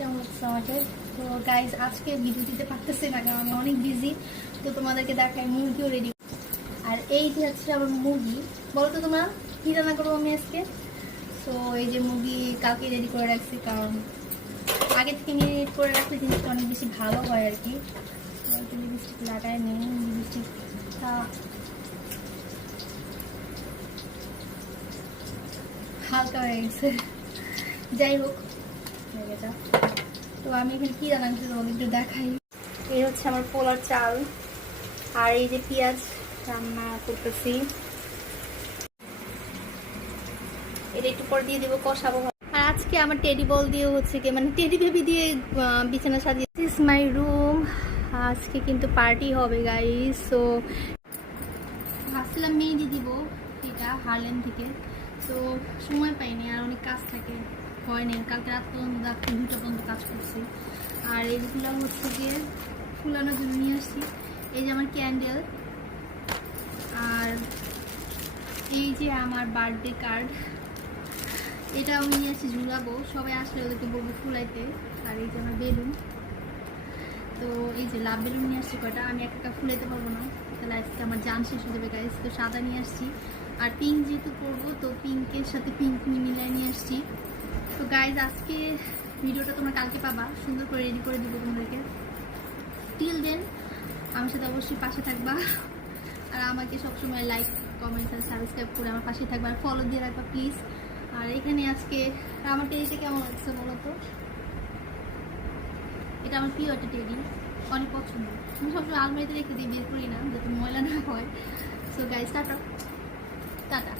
কেমন হচ্ছে আমাকে তো গাইজ আজকে ভিডিও দিতে পারতেছি না, কারণ আমি অনেক বিজি তো তোমাদেরকে দেখাই মুরগিও রেডি আর এই যে হচ্ছে আমার মুরগি, বলো তো তোমরা, কী করব আমি আজকে? তো এই যে মুরগি কালকে রেডি করে রাখছি, কারণ আগে থেকে করে রাখলে জিনিসটা অনেক বেশি ভালো হয় আর কি। লিপস্টিক লাগাই নিই লিপস্টিকটা হালকা হয়ে গেছে। যাই হোক তো আমি এখানে কী রান্না একটু দেখাই। এই হচ্ছে আমার পোলার চাল আর এই যে পেঁয়াজ রান্না করতেছি। এটা একটু পরে দিয়ে দেবো, কষাবো আজকে আমার টেডি বল দিয়ে হচ্ছে কি মানে টেডি বেবি দিয়ে বিছানা সাজিয়েছি ইস মাই রুম আজকে কিন্তু পার্টি হবে গাইস সো ভাবছিলাম মেহেদি দিব, এটা হারলেন থেকে। তো সময় পাইনি, আর অনেক কাজ থাকে। হয়নি কালকে রাত পর্যন্ত রাত্রি দুটো পর্যন্ত কাজ করছি। আর এইগুলো হচ্ছে গিয়ে ফুলানোর জন্য নিয়ে আসছি। এই যে আমার ক্যান্ডেল। আর এই যে আমার বার্থডে কার্ড এটা আমি নিয়ে আসছি ঝুলাবো। সবাই আসলে ওদেরকে বলব ফুলাইতে। আর এই যে আমার বেলুন। তো এই যে লাভ বেলুন নিয়ে আসছি কটা আমি এক একা ফুলাইতে পারব না। তাহলে আজকে আমার জান শেষ হয়ে যাবে গাইজ তো সাদা নিয়ে আসছি। আর পিঙ্ক যেহেতু করব তো পিঙ্কের সাথে পিঙ্ক মিলাই নিয়ে আসছি। গাইজ আজকে ভিডিওটা তোমরা কালকে পাবা। সুন্দর করে রেডি করে দেবো তোমাদেরকে। টিল দেন আমার সাথে অবশ্যই পাশে থাকবা। আর আমাকে সবসময় লাইক কমেন্ট আর সাবস্ক্রাইব করে আমার পাশে থাকবা। আর ফলো দিয়ে রাখবা প্লিজ আর এখানে আজকে আমার টেডিটা কেমন লাগছে বলো তো? এটা আমার প্রিয় একটা টেডি অনেক পছন্দ। আমি সবসময় আলমারিতে রেখে দিই, বের করি না, যাতে ময়লা না হয়। So guys tata. টাটা।